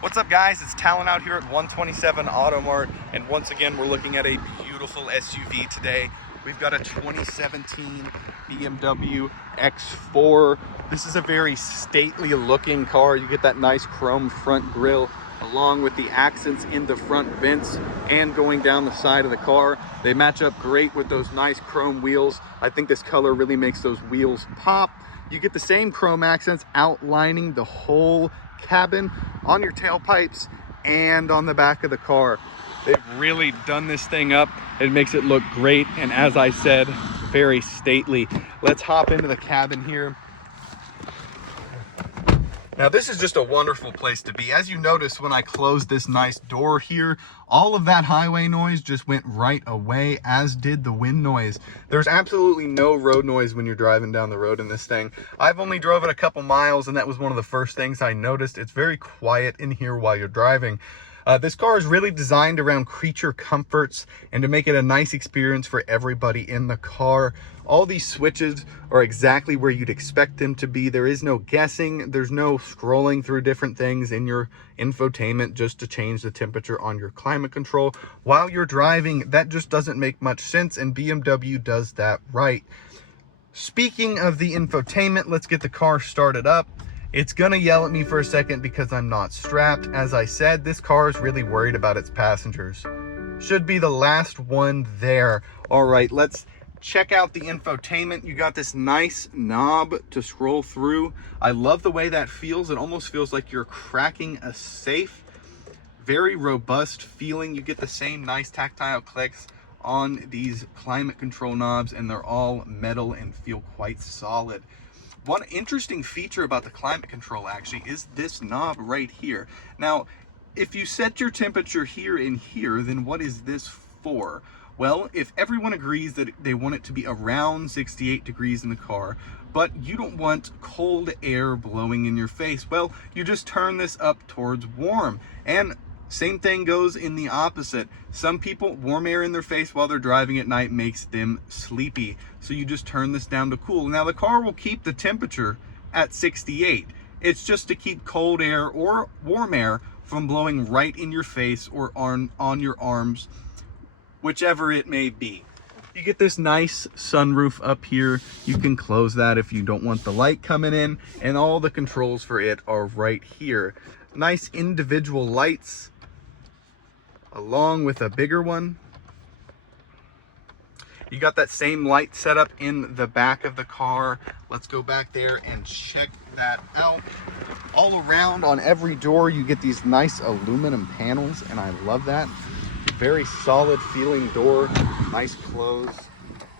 What's up, guys? It's Talon out here at 127 Auto Mart, and once again we're looking at a beautiful SUV today. We've got a 2017 BMW X4. This is a very stately looking car. You get that nice chrome front grille along with the accents in the front vents and going down the side of the car. They match up great with those nice chrome wheels. I think this color really makes those wheels pop. You get the same chrome accents outlining the whole cabin, on your tailpipes, and on the back of the car. They've really done this thing up. It makes it look great, and as I said, very stately. Let's hop into the cabin here. Now, this is just a wonderful place to be. As you notice, when I closed this nice door here, all of that highway noise just went right away, as did the wind noise. There's absolutely no road noise when you're driving down the road in this thing. I've only drove it a couple miles, and that was one of the first things I noticed. It's very quiet in here while you're driving. This car is really designed around creature comforts and to make it a nice experience for everybody in the car. All these switches are exactly where you'd expect them to be. There is no guessing. There's no scrolling through different things in your infotainment just to change the temperature on your climate control while you're driving. That just doesn't make much sense, and BMW does that right. Speaking of the infotainment, let's get the car started up. It's gonna yell at me for a second because I'm not strapped. As I said, this car is really worried about its passengers. Should be the last one there. All right, let's check out the infotainment. You got this nice knob to scroll through. I love the way that feels. It almost feels like you're cracking a safe. Very robust feeling. You get the same nice tactile clicks on these climate control knobs, and they're all metal and feel quite solid. One interesting feature about the climate control actually is this knob right here. Now, if you set your temperature here and here, then what is this for? Well, if everyone agrees that they want it to be around 68 degrees in the car, but you don't want cold air blowing in your face, well, you just turn this up towards warm. And same thing goes in the opposite. Some people, warm air in their face while they're driving at night makes them sleepy. So you just turn this down to cool. Now, the car will keep the temperature at 68. It's just to keep cold air or warm air from blowing right in your face or on your arms, whichever it may be. You get this nice sunroof up here. You can close that if you don't want the light coming in, and all the controls for it are right here. Nice individual lights along with a bigger one. You got that same light setup in the back of the car. Let's go back there and check that out. All around on every door, you get these nice aluminum panels, and I love that. Very solid feeling door, nice close.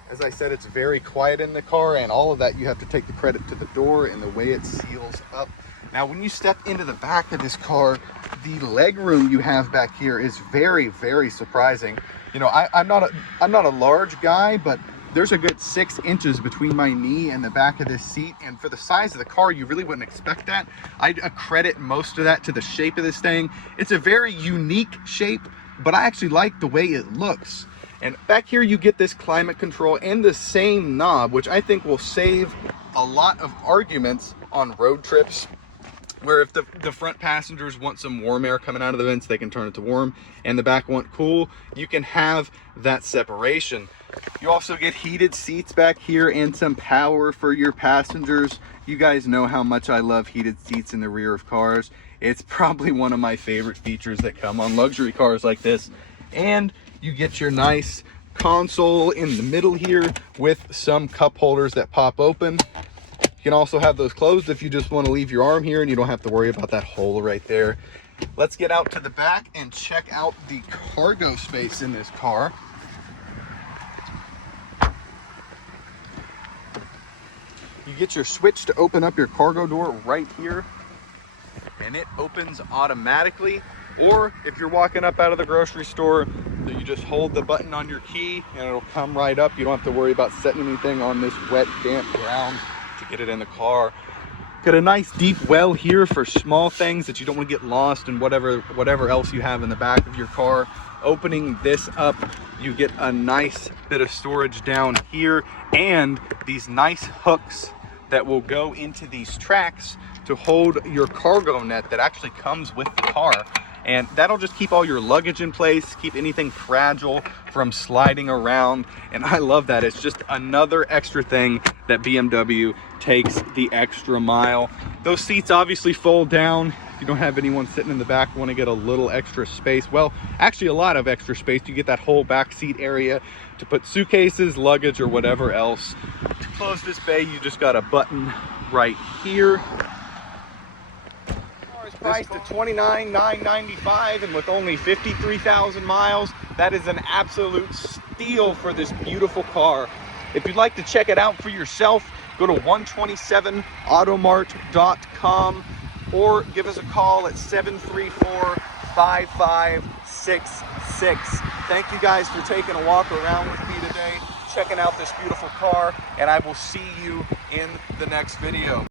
As I said, it's very quiet in the car, and all of that you have to take the credit to the door and the way it seals up. Now, when you step into the back of this car, the leg room you have back here is very, very surprising. You know, I'm not a large guy, but there's a good 6 inches between my knee and the back of this seat, and for the size of the car, you really wouldn't expect that. I credit most of that to the shape of this thing. It's a very unique shape, but I actually like the way it looks. And back here, you get this climate control and the same knob, which I think will save a lot of arguments on road trips, where if the front passengers want some warm air coming out of the vents, they can turn it to warm, and the back want cool, you can have that separation. You also get heated seats back here and some power for your passengers. You guys know how much I love heated seats in the rear of cars. It's probably one of my favorite features that come on luxury cars like this. And you get your nice console in the middle here with some cup holders that pop open. You can also have those closed if you just want to leave your arm here and you don't have to worry about that hole right there. Let's get out to the back and check out the cargo space in this car. You get your switch to open up your cargo door right here, and it opens automatically. Or if you're walking up out of the grocery store, so you just hold the button on your key and it'll come right up. You don't have to worry about setting anything on this wet, damp ground to get it in the car. Got a nice deep well here for small things that you don't want to get lost and whatever else you have in the back of your car. Opening this up, you get a nice bit of storage down here and these nice hooks that will go into these tracks to hold your cargo net that actually comes with the car. And that'll just keep all your luggage in place, keep anything fragile from sliding around. And I love that. It's just another extra thing that BMW takes the extra mile. Those seats obviously fold down. If you don't have anyone sitting in the back, want to get a little extra space. Well, actually a lot of extra space. You get that whole back seat area to put suitcases, luggage, or whatever else. To close this bay, you just got a button right here. Priced at $29,995, and with only 53,000 miles, that is an absolute steal for this beautiful car. If you'd like to check it out for yourself, go to 127automart.com or give us a call at 734-5566. Thank you guys for taking a walk around with me today, checking out this beautiful car, and I will see you in the next video.